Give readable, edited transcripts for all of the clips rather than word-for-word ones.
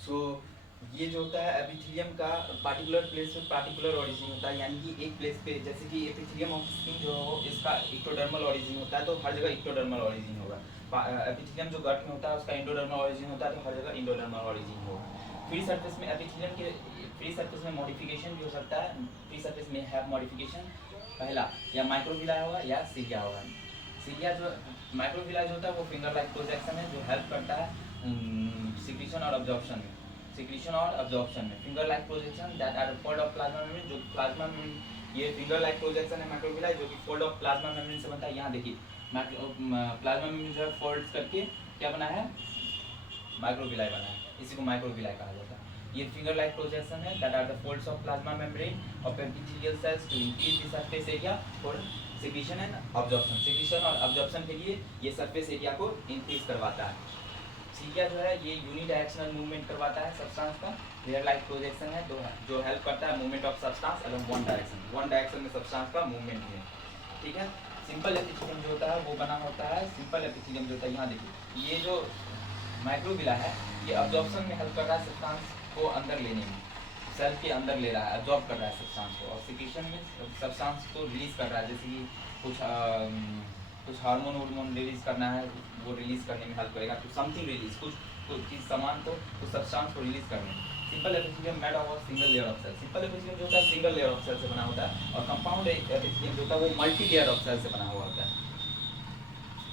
सो ये जो होता है एपिथेलियम का पार्टिकुलर प्लेस पे पार्टिकुलर ओरिजिन होता है, यानी कि एक प्लेस पे, जैसे कि एपिथेलियम ऑफ स्किन जो हो इसका इक्टोडर्मल ओरिजिन होता है तो हर जगह इक्टोडर्मल ओरिजिन होगा। एपिथेलियम जो गट में होता है उसका इंडोडर्मल ओरिजिन होता है तो हर जगह इंडोडर्मल ओरिजिन होगा। फ्री सरफेस में एपिथेलियम के फ्री सरफेस में मॉडिफिकेशन भी हो सकता है। फ्री सरफेस में हैव मॉडिफिकेशन, पहला या माइक्रोविला होगा या सीलिया होगा। सीलिया जो माइक्रोविला जो होता है वो फिंगर लाइक प्रोजेक्शन है जो हेल्प करता है सिक्रीशन और अब्जॉर्प्शन में। सिक्रीशन और अब्जॉर्प्शन में finger like projection that are fold of plasma membrane, जो प्लाज्मा मेम्ब्रेन, ये फिंगर लाइक प्रोजेक्शन है माइक्रोविला जो कि फोल्ड ऑफ प्लाज्मा मेम्ब्रेन से बनता है। यहाँ देखिए प्लाज्मा मेम्ब्रेन जो है फोल्ड करके क्या बना है, माइक्रोविलाई बना है, इसी को माइक्रोविलाई कहा जाता है। ये फिंगर लाइक प्रोजेक्शन है that are the folds of plasma membrane of epithelial cells to increase the surface area for secretion and absorption. Secretion और अब्जॉर्प्शन के लिए ये सरफेस एरिया को इंक्रीज करवाता है। सीलिया जो है ये यूनिडायरेक्शनल मूवमेंट करवाता है सब्सटेंस का। लेयर लाइक प्रोजेक्शन है तो जो हेल्प करता है movement of substance along one direction में सब्सटेंस का मूवमेंट है। ठीक है। सिंपल एपिथेलियम जो होता है वो बना होता है, सिंपल एपिथेलियम जो होता है यहाँ देखिए, ये जो माइक्रोविला है ये अब्जॉर्प्शन में हेल्प कर रहा है सब्सटेंस को अंदर लेने में, सेल के अंदर ले रहा है, एब्जॉर्ब कर रहा है सब्सटेंस को, और सिक्रीशन में सब्सटेंस को रिलीज कर रहा है, जैसे कि कुछ हार्मोन वार्मोन रिलीज करना है वो रिलीज करने में हेल्प करेगा, तो समथिंग रिलीज कुछ चीज़ सामान को कुछ सब्सटेंस को रिलीज करने में। Simple epithelium made of single layer of cell. Simple epithelium जो होता है सिंगल लेयर ऑफ सेल से बना होता है, और कंपाउंड एपिथेलियम जो होता है वो मल्टी लेयर ऑफ सेल से बना हुआ होता है।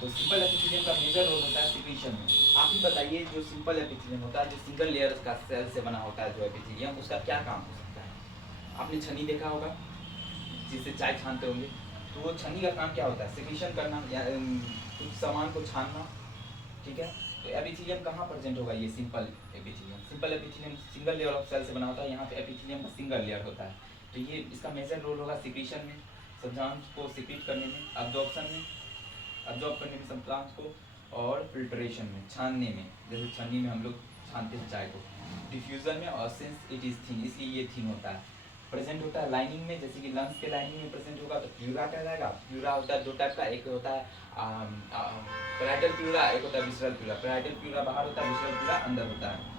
तो सिंपल एपिथेलियम का मेजर रोल होता है सिक्रीशन में। आप ही बताइए जो सिंपल एपिथेलियम होता है जो सिंगल लेयर का सेल से बना होता है जो एपिथेलियम, उसका क्या काम हो सकता है। आपने छन्नी देखा होगा जिससे चाय छानते होंगे, तो वो छन्नी का काम क्या होता है, सिक्रीशन करना या कुछ सामान को छानना। ठीक है। तो एपिथेलियम कहाँ प्रेजेंट होगा, ये simple epithelium. Simple epithelium single layer of cell से बना होता है, यहाँ पे एपिथेलियम का सिंगल लेयर होता है, तो ये इसका मेजर रोल होगा सिक्रीशन में, सब्सटेंस को सिक्रीट करने में, अब्जॉर्प्शन में, अब्जॉर्ब करने में सब्सटेंस को, और फिल्ट्रेशन में, छानने में, जैसे छन्नी में हम लोग छानते हैं चाय को, डिफ्यूजन में, और सिंस इट इज़ थिन इसलिए ये थिन होता है। प्रेजेंट होता है लाइनिंग में, जैसे कि लंग्स के लाइनिंग में प्रेजेंट होगा तो प्यूरा कहलाएगा। प्यूरा होता है दो टाइप का, एक होता है पैराइटल प्यूरा, एक होता है विसरल प्यूरा। पैराइटल प्यूरा बाहर होता है, विसरल प्यूरा अंदर होता है।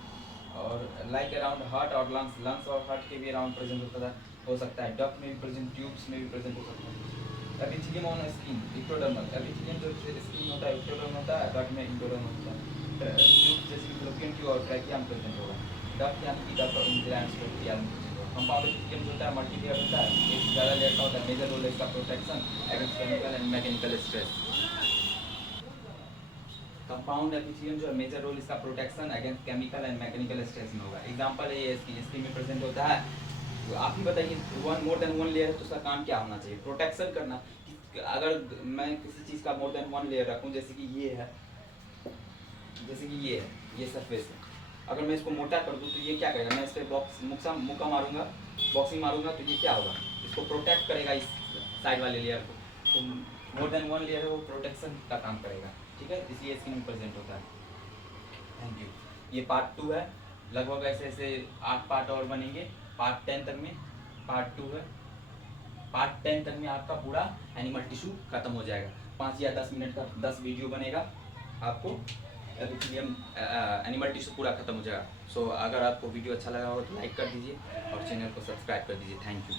और लाइक अराउंड हार्ट और लंग्स, लंग्स और हार्ट के भी अराउंड प्रेजेंट होता है, हो सकता है डक्ट में भी प्रेजेंट, ट्यूब्स में भी प्रेजेंट हो सकता है। एपिथेलियम ऑन स्किन इक्टोडर्मल, एपिथेलियम जो स्किन होता है इक्टोडर्मल होता है, गट में इंडोडर्मल होता है। ट्यूब जैसे कि फ्लोपियन ट्यूब और ट्रैकिया में प्रेजेंट होगा। डक्ट यानी कि डक्ट और ग्लैंड्स ट्रैकिया में प्रेजेंट होगा। कंपाउंड एपिथेलियम जो होता है मल्टी लेयर होता है, एक से ज़्यादा लेयर का होता है। मेजर रोल है इसका protection against chemical and mechanical stress. Compound epithelium जो है मेजर रोल इसका protection against chemical and mechanical stress में होगा। एग्जांपल है ये स्किन में प्रेजेंट होता है। तो आप ही बताइए one more than one layer तो उसका काम क्या होना चाहिए, प्रोटेक्शन करना। अगर मैं किसी चीज़ का मोर देन वन लेयर रखूँ, जैसे कि ये है, जैसे कि ये सरफेस है, अगर मैं इसको मोटा कर दूँ तो ये क्या करेगा, मैं इस पर मुक्का मारूंगा, बॉक्सिंग मारूंगा, तो ये क्या होगा, इसको प्रोटेक्ट करेगा इस साइड वाले लेयर को। तो मोर देन वन लेयर है वो प्रोटेक्शन का काम करेगा। ठीक है, इसलिए स्किन में प्रेजेंट होता है। Thank you. ये पार्ट 2 है, लगभग ऐसे ऐसे 8 पार्ट और बनेंगे। पार्ट 10 तक में पार्ट 2 है। पार्ट 10 तक में आपका पूरा एनिमल टिश्यू खत्म हो जाएगा। 5 या 10 मिनट का 10 वीडियो बनेगा, आपको एपिथेलियम एनिमल टिश्यू पूरा खत्म हो जाएगा। सो अगर आपको वीडियो अच्छा लगा हो तो लाइक कर दीजिए और चैनल को सब्सक्राइब कर दीजिए। Thank you.